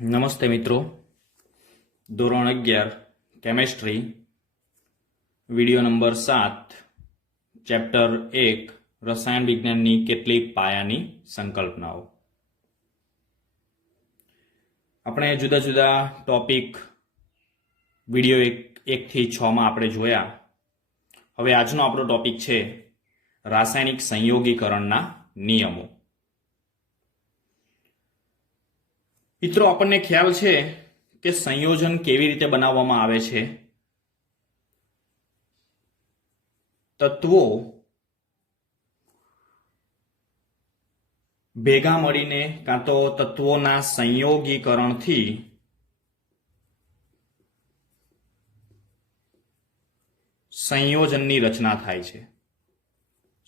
નમસ્તે મિત્રો. ધોરણ 11 કેમેસ્ટ્રી, વિડિયો નંબર 7, ચેપ્ટર 1 રસાયણ વિજ્ઞાનની કેટલીક પાયાની સંકલ્પનાઓ. આપણે જુદા જુદા ટોપિક વિડિયો 1 થી 6 માં આપણે જોયા. હવે આજનો આપણો ટોપિક છે રાસાયણિક સંયોગીકરણના નિયમો. મિત્રો, આપણને ખ્યાલ છે કે સંયોજન કેવી રીતે બનાવવામાં આવે છે. તત્વો ભેગા મળીને કાં તો તત્વોના સંયોગીકરણથી સંયોજનની રચના થાય છે.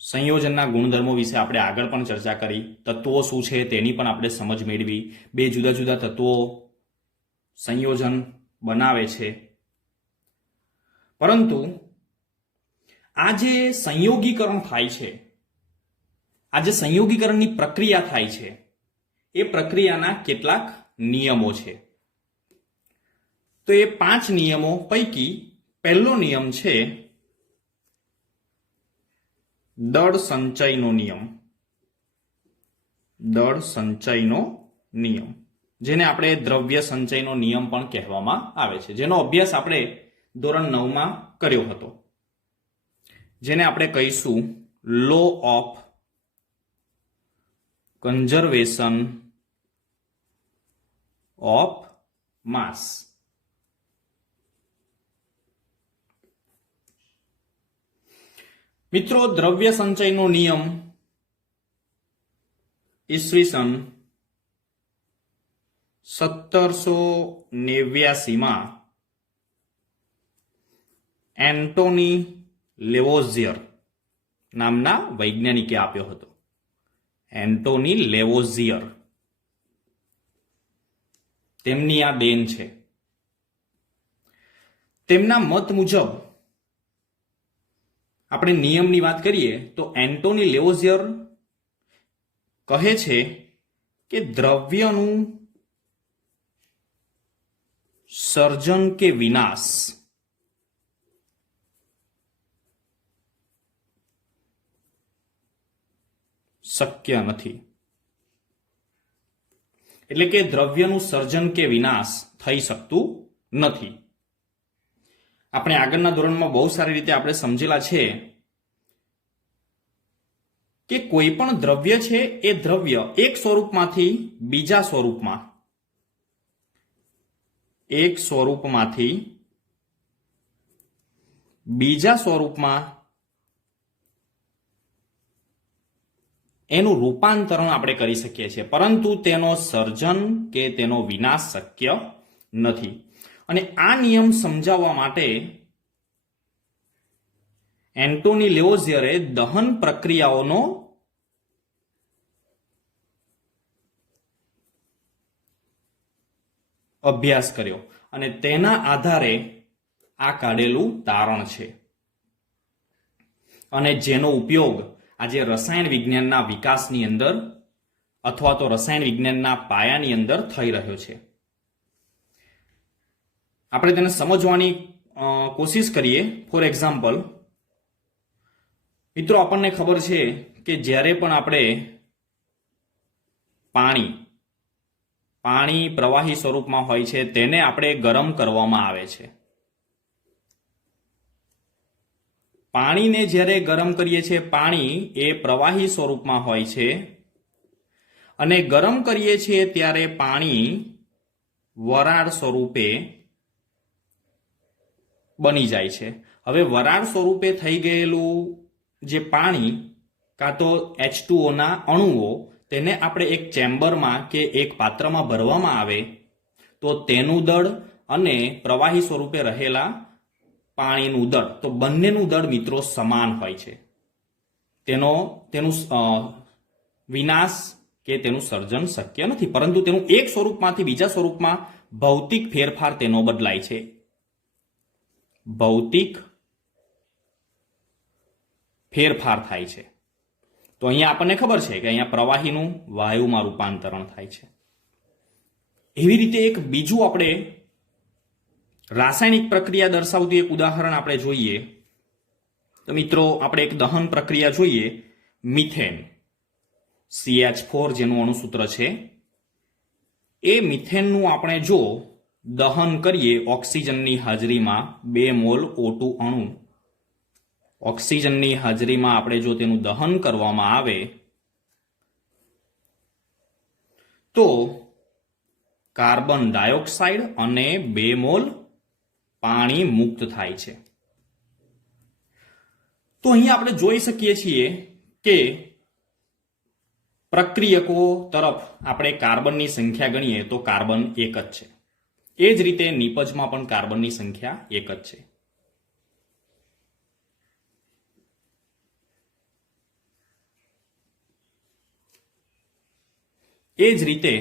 સંયોજનના ગુણધર્મો વિશે આપણે આગળ પણ ચર્ચા કરી. તત્વો શું છે તેની પણ આપણે સમજ મેળવી. બે જુદા જુદા તત્વો સંયોજન બનાવે છે. પરંતુ આ જે સંયોગીકરણ થાય છે, આ જે સંયોગીકરણની પ્રક્રિયા થાય છે, એ પ્રક્રિયાના કેટલાક નિયમો છે. તો એ 5 નિયમો પૈકી પહેલો નિયમ છે દળ સંચયનો નિયમ. દળ સંચયનો નિયમ, જેને આપણે દ્રવ્ય સંચયનો નિયમ પણ કહેવામાં આવે છે, જેનો અભ્યાસ આપણે ધોરણ 9 માં કર્યો હતો, જેને આપણે કહીશું law of conservation of mass. મિત્રો, દ્રવ્ય સંચયનો નિયમ ઈસવીસન 1789 માં એન્ટોની લેવોઝિયર નામના વૈજ્ઞાનિકે આપ્યો હતો. એન્ટોની લેવોઝિયર, તેમની આ દેન છે. તેમના મત મુજબ આપણે નિયમની વાત કરીએ તો એન્ટોની લેવોઝિયર કહે છે કે દ્રવ્યનું સર્જન કે વિનાશ શક્ય નથી. એટલે કે દ્રવ્યનું સર્જન કે વિનાશ થઈ શકતું નથી. આપણે આગળના ધોરણમાં બહુ સારી રીતે આપણે સમજેલા છે કે કોઈ પણ દ્રવ્ય છે એ દ્રવ્ય એક સ્વરૂપમાંથી બીજા સ્વરૂપમાં, એક સ્વરૂપમાંથી બીજા સ્વરૂપમાં એનું રૂપાંતરણ આપણે કરી શકીએ છીએ, પરંતુ તેનો સર્જન કે તેનો વિનાશ શક્ય નથી. અને આ નિયમ સમજાવવા માટે એન્ટોની લેવોઝિયરે દહન પ્રક્રિયાઓનો અભ્યાસ કર્યો અને તેના આધારે આ કાઢેલું તારણ છે, અને જેનો ઉપયોગ આજે રસાયણ વિજ્ઞાનના વિકાસની અંદર અથવા તો રસાયણ વિજ્ઞાનના પાયાની અંદર થઈ રહ્યો છે. આપણે તેને સમજવાની કોશિશ કરીએ. ફોર એક્ઝામ્પલ, મિત્રો, આપણને ખબર છે કે જ્યારે પણ આપણે પાણી પ્રવાહી સ્વરૂપમાં હોય છે, તેને આપણે ગરમ કરવામાં આવે છે. પાણીને જ્યારે ગરમ કરીએ છીએ, પાણી એ પ્રવાહી સ્વરૂપમાં હોય છે, અને ગરમ કરીએ છીએ ત્યારે પાણી વરાળ સ્વરૂપે બની જાય છે. હવે વરાળ સ્વરૂપે થઈ ગયેલું જે પાણી કાં તો H2O ના અણુઓ, તેને આપણે એક ચેમ્બરમાં કે એક પાત્રમાં ભરવામાં આવે તો તેનું દળ અને પ્રવાહી સ્વરૂપે રહેલા પાણીનું દળ, તો બંનેનું દળ મિત્રો સમાન હોય છે. તેનું વિનાશ કે તેનું સર્જન શક્ય નથી, પરંતુ તેનું એક સ્વરૂપમાંથી બીજા સ્વરૂપમાં ભૌતિક ફેરફાર તેનો બદલાય છે. ભૌતિક ફેરફાર થાય છે. તો અહીંયા આપણને ખબર છે કે અહીંયા પ્રવાહીનું વાયુમાં રૂપાંતરણ થાય છે. એવી રીતે એક બીજું આપણે રાસાયણિક પ્રક્રિયા દર્શાવતું એક ઉદાહરણ આપણે જોઈએ તો મિત્રો આપણે એક દહન પ્રક્રિયા જોઈએ, મિથેન CH4 જેનું અણુસૂત્ર છે, એ મિથેનનું આપણે જો દહન કરીએ ઓક્સિજનની હાજરીમાં 2 મોલ O2 અણુ, ઓક્સિજનની હાજરીમાં આપણે જો તેનું દહન કરવામાં આવે તો કાર્બન ડાયોક્સાઇડ અને 2 મોલ પાણી મુક્ત થાય છે. તો અહીંયા આપણે જોઈ શકીએ છીએ કે પ્રક્રિયકો તરફ આપણે કાર્બનની સંખ્યા ગણીએ તો કાર્બન 1 જ છે. એ જ રીતે નિપજમાં પણ કાર્બનની સંખ્યા 1 જ છે. એ જ રીતે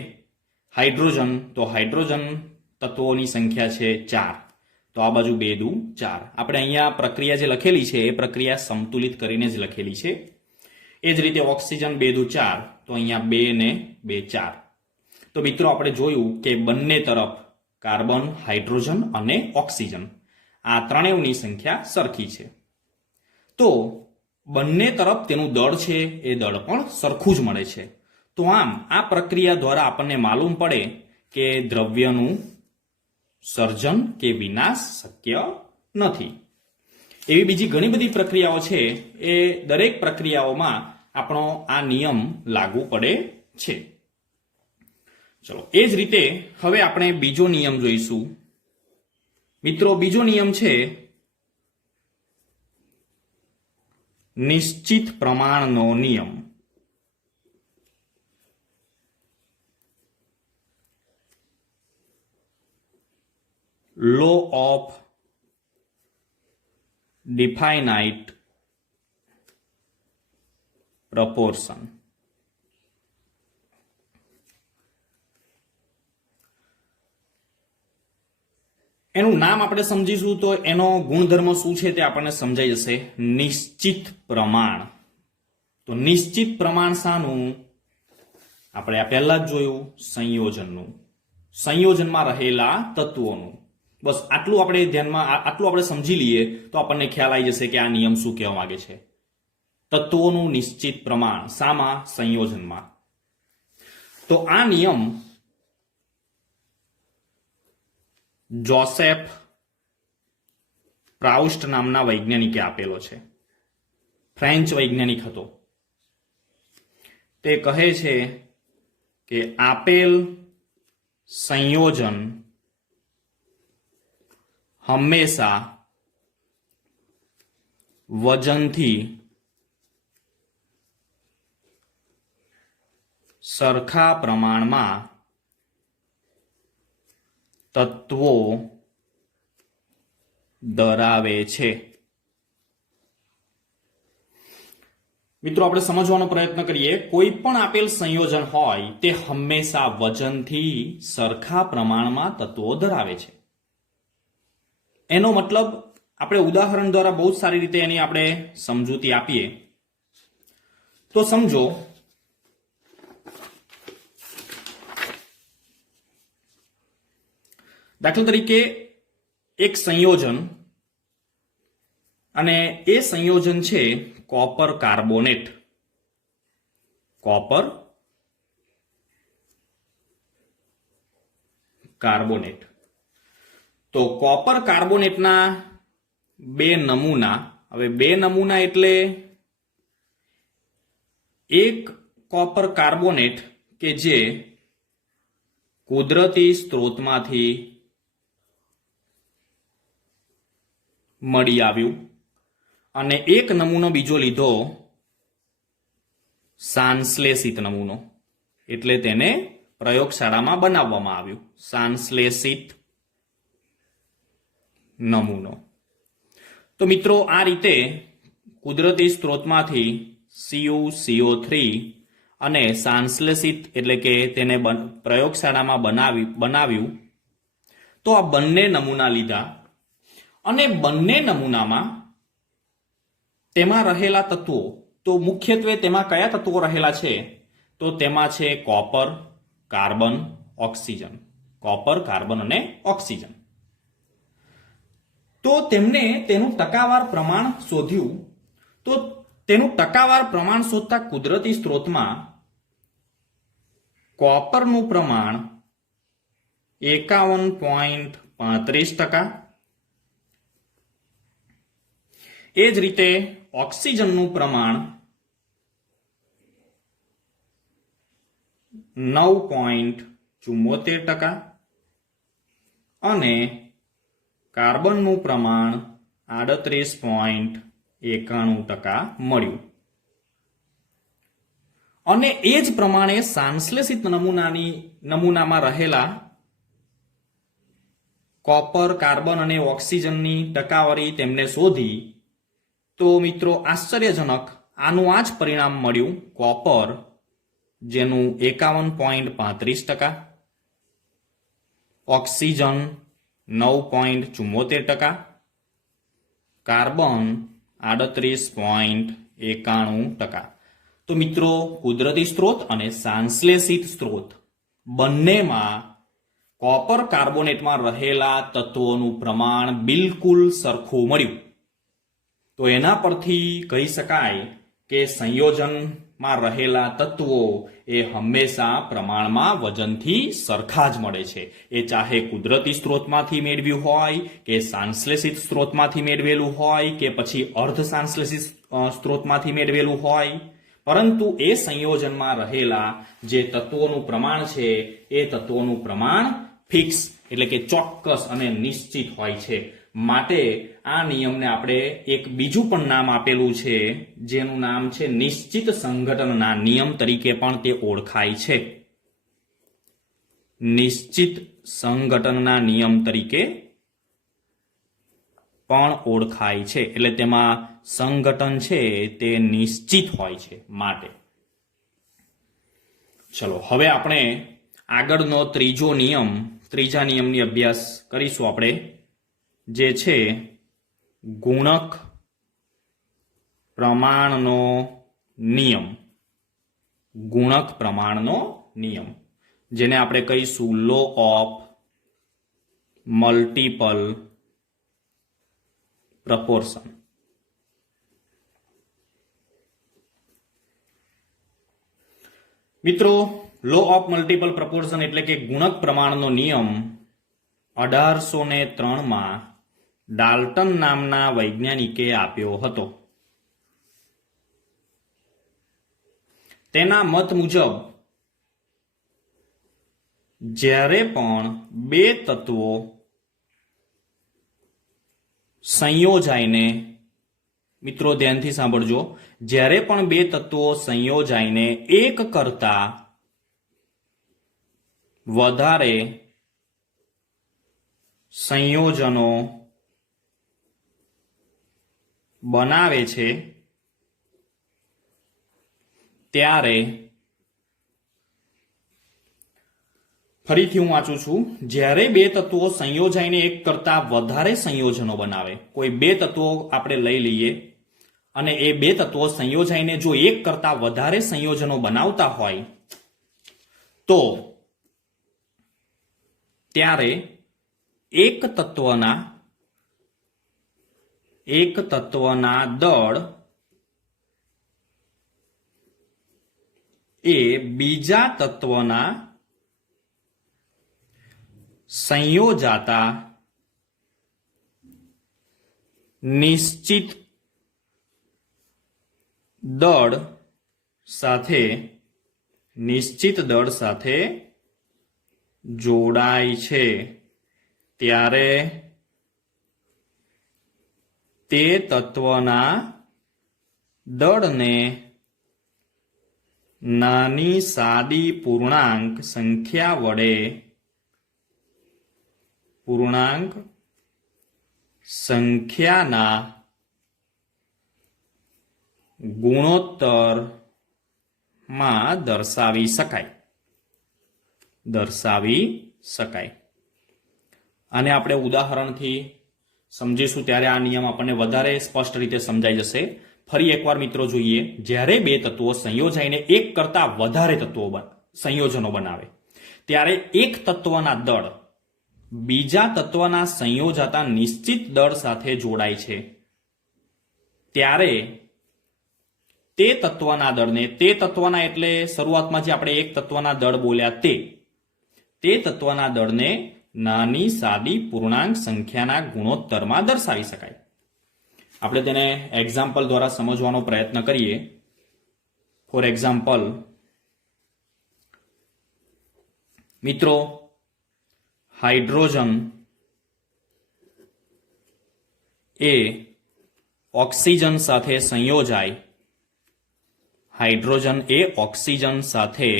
હાઇડ્રોજન, તો હાઇડ્રોજન તત્વોની સંખ્યા છે 4, તો આ બાજુ 2 દુ 4. આપણે અહીંયા પ્રક્રિયા જે લખેલી છે એ પ્રક્રિયા સંતુલિત કરીને જ લખેલી છે. એ જ રીતે ઓક્સિજન 2 દુ 4, તો અહીંયા 2 ને 2 4. તો મિત્રો આપણે જોયું કે બંને તરફ કાર્બન, હાઇડ્રોજન અને ઓક્સિજન આ ત્રણેયની સંખ્યા સરખી છે. તો બંને તરફ તેનું દળ છે એ દળ પણ સરખું જ મળે છે. તો આમ આ પ્રક્રિયા દ્વારા આપણને માલુમ પડે કે દ્રવ્યનું સર્જન કે વિનાશ શક્ય નથી. એવી બીજી ઘણી બધી પ્રક્રિયાઓ છે, એ દરેક પ્રક્રિયાઓમાં આપણો આ નિયમ લાગુ પડે છે. ચલો, એ જ રીતે હવે આપણે બીજો નિયમ જોઈશું. મિત્રો, બીજો નિયમ છે નિશ્ચિત પ્રમાણનો નિયમ. Law of definite proportion. એનું નામ આપણે સમજીશું તો એનો ગુણધર્મ શું છે તે આપણને સમજાઈ જશે. નિશ્ચિત પ્રમાણ. તો નિશ્ચિત પ્રમાણ શાનું? આપણે આ પહેલા જ જોયું, સંયોજનનું, સંયોજનમાં રહેલા તત્વોનું. બસ આટલું આપણે ધ્યાનમાં, આટલું આપણે સમજી લઈએ તો આપણને ખ્યાલ આવી જશે કે આ નિયમ શું કહેવા માંગે છે. તત્વોનું નિશ્ચિત પ્રમાણ, શામાં? સંયોજનમાં. તો આ નિયમ જોસેફ પ્રાઉસ્ટ નામના વૈજ્ઞાનિકે આપેલો છે. ફ્રેન્ચ વૈજ્ઞાનિક હતો. તે કહે છે કે આપેલ સંયોજન હંમેશા વજનથી સરખા પ્રમાણમાં તત્વો ધરાવે છે. મિત્રો, આપણે સમજવાનો પ્રયત્ન કરીએ. કોઈ પણ આપેલ સંયોજન હોય તે હંમેશા વજનથી સરખા પ્રમાણમાં તત્વો ધરાવે છે. એનો મતલબ આપણે ઉદાહરણ દ્વારા બહુ સારી રીતે એની આપણે સમજૂતી આપીએ તો સમજો, દાખલા તરીકે એક સંયોજન, અને એ સંયોજન છે કોપર કાર્બોનેટ. Copper carbonate. તો કોપર કાર્બોનેટના 2 નમૂના. હવે 2 નમૂના એટલે એક કોપર કાર્બોનેટ કે જે કુદરતી સ્ત્રોતમાંથી મળી આવ્યું, અને એક નમૂનો બીજો લીધો સાંશ્લેષિત નમૂનો, એટલે તેને પ્રયોગશાળામાં બનાવવામાં આવ્યું. સાંશ્લેષિત નમૂનો. તો મિત્રો, આ રીતે કુદરતી સ્ત્રોતમાંથી CuCO3 અને સાંશ્લેષિત એટલે કે તેને પ્રયોગશાળામાં બનાવ્યું. તો આ બંને નમૂના લીધા, અને બંને નમૂનામાં તેમાં રહેલા તત્વો, તો મુખ્યત્વે તેમાં કયા તત્વો રહેલા છે? તો તેમાં છે copper, carbon, oxygen. Copper, carbon અને ઓક્સિજન. તો તેમને તેનું ટકાવાર પ્રમાણ શોધ્યું. તો તેનું ટકાવાર પ્રમાણ શોધતા કુદરતી સ્ત્રોતમાં કોપરનું પ્રમાણ 51.35%, એ જ રીતે ઓક્સિજનનું પ્રમાણ 9.74% અને કાર્બનનું પ્રમાણ 38.91% મળ્યું. અને એ જ પ્રમાણે સંશ્લેષિત નમૂનામાં રહેલા કોપર, કાર્બન અને ઓક્સિજનની ટકાવારી તેમને શોધી. તો મિત્રો આશ્ચર્યજનક આનું આ જ પરિણામ મળ્યું. કોપર જેનું 51.35%, ઓક્સિજન 9.74%, કાર્બન 38.91%. તો મિત્રો કુદરતી સ્ત્રોત અને સંશ્લેષિત સ્ત્રોત બંનેમાં કોપર કાર્બોનેટમાં રહેલા તત્વોનું પ્રમાણ બિલકુલ સરખું મળ્યું. તો એના પરથી કહી શકાય કે સંયોજનમાં રહેલા તત્વો એ હંમેશા પ્રમાણમાં વજનથી સરખા જ મળે છે. એ ચાહે કુદરતી સ્ત્રોતમાંથી મેળવ્યું હોય કે સંશ્લેષિત સ્ત્રોતમાંથી મેળવેલું હોય કે પછી અર્ધ સંશ્લેષિત સ્ત્રોતમાંથી મેળવેલું હોય, પરંતુ એ સંયોજનમાં રહેલા જે તત્વોનું પ્રમાણ છે એ તત્વોનું પ્રમાણ ફિક્સ એટલે કે ચોક્કસ અને નિશ્ચિત હોય છે. માટે આ નિયમને આપણે એક બીજું પણ નામ આપેલું છે, જેનું નામ છે નિશ્ચિત સંઘટનના નિયમ તરીકે પણ તે ઓળખાય છે. નિશ્ચિત સંઘટનના નિયમ તરીકે પણ ઓળખાય છે. એટલે તેમાં સંઘટન છે તે નિશ્ચિત હોય છે. માટે ચલો હવે આપણે આગળનો ત્રીજા નિયમની અભ્યાસ કરીશું આપણે, જે છે ગુણક પ્રમાણનો નિયમ. ગુણક પ્રમાણનો નિયમ જેને આપણે કહીશું લો ઓફ મલ્ટીપલ પ્રપોર્શન. મિત્રો લો ઓફ મલ્ટીપલ પ્રપોર્શન એટલે કે ગુણક પ્રમાણનો નિયમ 1803માં ડાલ્ટન નામના વૈજ્ઞાનિકે આપ્યો હતો. તેના મત મુજબ જ્યારે પણ બે તત્વો સંયોજાઈને, મિત્રો ધ્યાનથી સાંભળજો, જ્યારે પણ બે તત્વો સંયોજાઈને એક કરતા વધારે સંયોજનો બનાવે છે ત્યારે, ફરીથી હું વાંચું છું, જ્યારે બે તત્વો સંયોજાઈને એક કરતા વધારે સંયોજનો બનાવે, કોઈ બે તત્વો આપણે લઈ લઈએ અને એ બે તત્વો સંયોજાઈને જો એક કરતા વધારે સંયોજનો બનાવતા હોય તો ત્યારે એક તત્વના દળ એ બીજા તત્વના સંયોજાતા નિશ્ચિત દળ સાથે જોડાય છે ત્યારે તે તત્વના દળને નાની સાદી પૂર્ણાંક સંખ્યાના ગુણોત્તરમાં દર્શાવી શકાય. આને આપણે ઉદાહરણથી સમજીશું ત્યારે આ નિયમ આપણને વધારે સ્પષ્ટ રીતે સમજાઈ જશે. ફરી એકવાર મિત્રો જોઈએ, જ્યારે બે તત્વો સંયોજાઈને એક કરતા વધારે સંયોજનો બનાવે ત્યારે એક તત્વના દળ બીજા તત્વના સંયોજાતા નિશ્ચિત દળ સાથે જોડાય છે ત્યારે તે તત્વના દળને, તે તત્વના એટલે શરૂઆતમાં જે આપણે એક તત્વના દળ બોલ્યા તે તત્વના દળને નાની સાદી પૂર્ણાંક સંખ્યાના ગુણોત્તરમાં દર્શાવી શકાય. આપણે તેને એક્ઝામ્પલ દ્વારા સમજવાનો પ્રયત્ન કરીએ. ફોર એક્ઝામ્પલ, મિત્રો, હાઇડ્રોજન એ ઓક્સિજન સાથે સંયોજાય, હાઇડ્રોજન એ ઓક્સિજન સાથે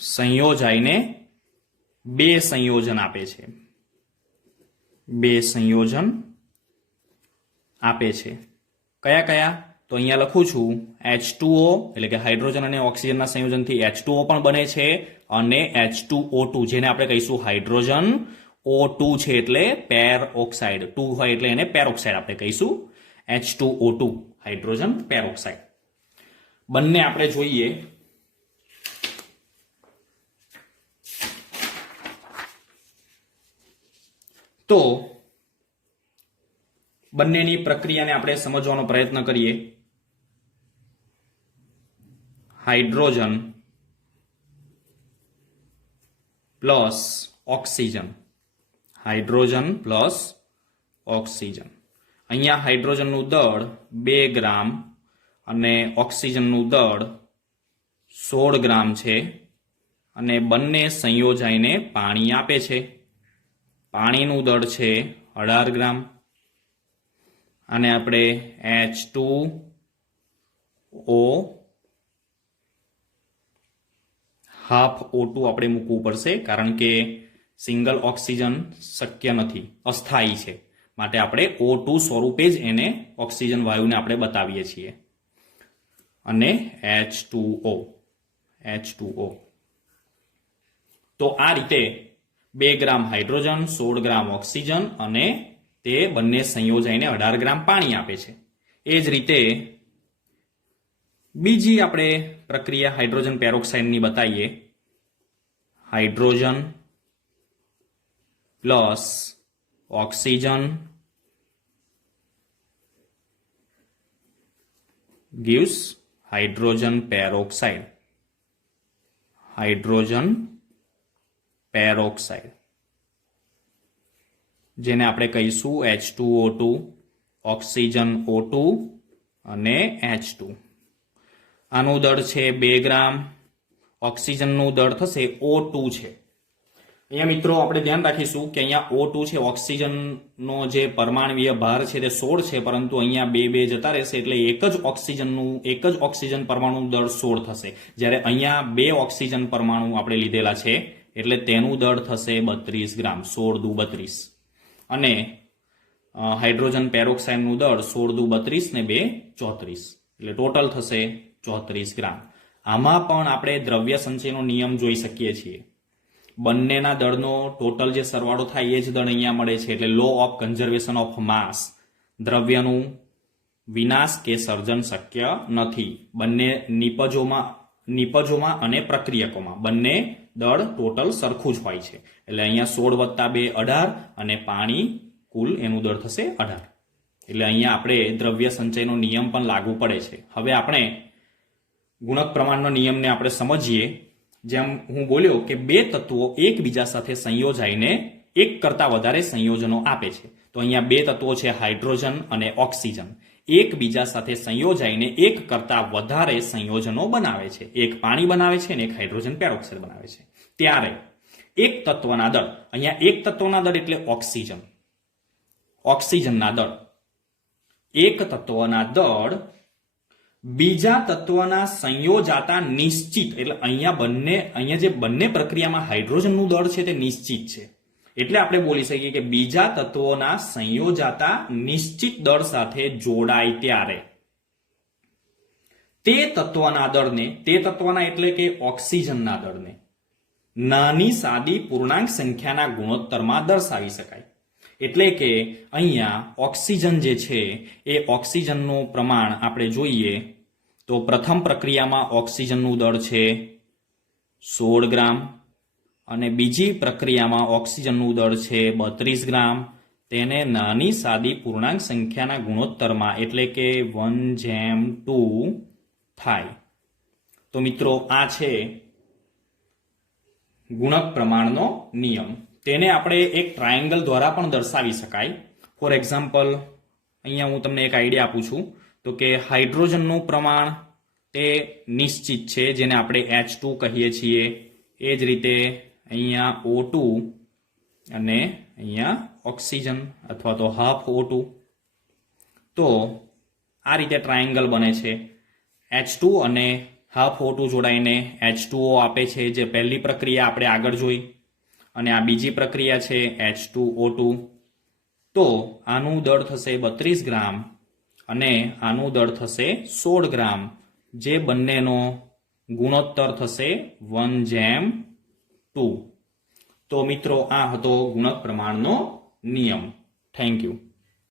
સંયોજાઈને બે સંયોજન આપે છે. બે સંયોજન આપે છે. કયા કયા? તો અહીંયા લખું છું H2O એટલે કે હાઇડ્રોજન અને ઓક્સિજનના સંયોજનથી H2O પણ બને છે અને H2O2 જેને આપણે કહીશું હાઇડ્રોજન O2 છે એટલે પેર ઓક્સાઇડ. 2 હોય એટલે એને પેરોક્સાઇડ આપણે કહીશું. H2O2 hydrogen peroxide. બંને આપણે જોઈએ તો બંનેની પ્રક્રિયાને આપણે સમજવાનો પ્રયત્ન કરીએ. Hydrogen plus oxygen, hydrogen plus oxygen. અહીંયા હાઇડ્રોજનનું દળ 2 ગ્રામ અને ઓક્સિજનનું દળ 16 ગ્રામ છે અને બંને સંયોજાઈને પાણી આપે છે. પાણીનું દળ છે 18 ગ્રામ અને આપણે H2O હાફ O2 આપણે મૂકવું પડશે કારણ કે સિંગલ ઓક્સિજન શક્ય નથી, અસ્થાયી છે. માટે આપણે O2 સ્વરૂપે જ એને ઓક્સિજન વાયુને આપણે બતાવીએ છીએ. અને H2O. તો આ રીતે 2 ગ્રામ હાઇડ્રોજન, 16 ગ્રામ ઓક્સિજન અને તે બંને સંયોજાઈને 18 ગ્રામ પાણી આપે છે. એ જ રીતે બીજી આપણે પ્રક્રિયા હાઇડ્રોજન પેરોક્સાઇડની બતાવીએ. Hydrogen plus oxygen gives hydrogen peroxide. Hydrogen peroxide જેને આપણે કહીશું H2O2, ઓક્સિજન O2 અને H2. આનું દળ છે 2 ગ્રામ, ઓક્સિજનનું દળ થશે O2 છે. અહીંયા મિત્રો આપણે ધ્યાન રાખીશું કે અહીંયા O2 છે, ઓક્સિજનનો જે પરમાણુય ભાર છે તે 16 છે, પરંતુ અહીંયા 2 જતા રહેશે એટલે એક જ ઓક્સિજન પરમાણુનું દળ 16 થશે. જ્યારે અહીંયા 2 ઓક્સિજન પરમાણુ આપણે લીધેલા છે એટલે તેનું દળ થશે 32 ગ્રામ, 16 દુ 32. અને હાઇડ્રોજન પેરોક્સાઇડનું દળ 16 દુ 32 ને 2 34 એટલે ટોટલ થશે 34 ગ્રામ. આમાં પણ આપણે દ્રવ્ય સંચયનો નિયમ જોઈ શકીએ છીએ. બંનેના દળનો ટોટલ જે સરવાળો થાય એ જ દળ અહીંયા મળે છે. એટલે law of conservation of mass, દ્રવ્યનું વિનાશ કે સર્જન શક્ય નથી. બંને નિપજોમાં અને પ્રક્રિયકોમાં બંને દળ ટોટલ સરખું જ હોય છે. એટલે અહીંયા 16 વત્તા 2 18 અને પાણી કુલ એનું દળ થશે 18. એટલે અહીંયા આપણે દ્રવ્ય સંચયનો નિયમ પણ લાગુ પડે છે. હવે આપણે ગુણક પ્રમાણનો નિયમને આપણે સમજીએ. જેમ હું બોલ્યો કે 2 તત્વો એકબીજા સાથે સંયોજાઈને એક કરતા વધારે સંયોજનો આપે છે. તો અહીંયા 2 તત્વો છે હાઇડ્રોજન અને ઓક્સિજન, એકબીજા સાથે સંયોજાઈને એક કરતા વધારે સંયોજનો બનાવે છે. એક પાણી બનાવે છે અને એક હાઇડ્રોજન પેરોક્સાઇડ બનાવે છે. ત્યારે એક તત્વના દળ, અહીંયા એક તત્વના દળ એટલે ઓક્સિજન, ઓક્સિજનના દળ, એક તત્વના દળ બીજા તત્વના સંયોજાતા નિશ્ચિત, એટલે અહીંયા જે બંને પ્રક્રિયામાં હાઇડ્રોજનનું દળ છે તે નિશ્ચિત છે. એટલે આપણે બોલી શકીએ કે બીજા તત્વોના સંયોજાતા નિશ્ચિત દળ સાથે જોડાય ત્યારે તે તત્વના દળને, તે તત્વના એટલે કે ઓક્સિજનના દળને નાની સાદી પૂર્ણાંક સંખ્યાના ગુણોત્તરમાં દર્શાવી શકાય. એટલે કે અહીંયા ઓક્સિજન જે છે એ ઓક્સિજનનું પ્રમાણ આપણે જોઈએ તો પ્રથમ પ્રક્રિયામાં ઓક્સિજનનું દળ છે 16 ગ્રામ અને બીજી પ્રક્રિયામાં ઓક્સિજનનું દળ છે 32 ગ્રામ. તેને નાની સાદી પૂર્ણાંક સંખ્યાના ગુણોત્તરમાં એટલે કે 1:2 થાય. તો મિત્રો આ છે ગુણક પ્રમાણનો નિયમ. તેને આપણે એક ટ્રાયેંગલ દ્વારા પણ દર્શાવી શકાય. ફોર એક્ઝામ્પલ, અહીંયા હું તમને એક આઈડિયા આપું છું. તો કે હાઇડ્રોજનનું પ્રમાણ તે નિશ્ચિત છે, જેને આપણે H2 કહીએ છીએ. એ જ રીતે અહીંયા O2 અને અહીંયા ઓક્સિજન અથવા તો હાફ O2. તો આ રીતે ટ્રાયેંગલ બને છે. H2 અને હાફ O2 જોડાઈને H2O આપે છે, જે પહેલી પ્રક્રિયા આપણે આગળ જોઈ. અને આ બીજી પ્રક્રિયા છે H2O2. તો આનું દળ થશે 32 ગ્રામ અને આનું દળ થશે 16 ગ્રામ, જે બંનેનો ગુણોત્તર થશે 1:2. તો મિત્રો આ હતો ગુણક પ્રમાણનો નિયમ. Thank you.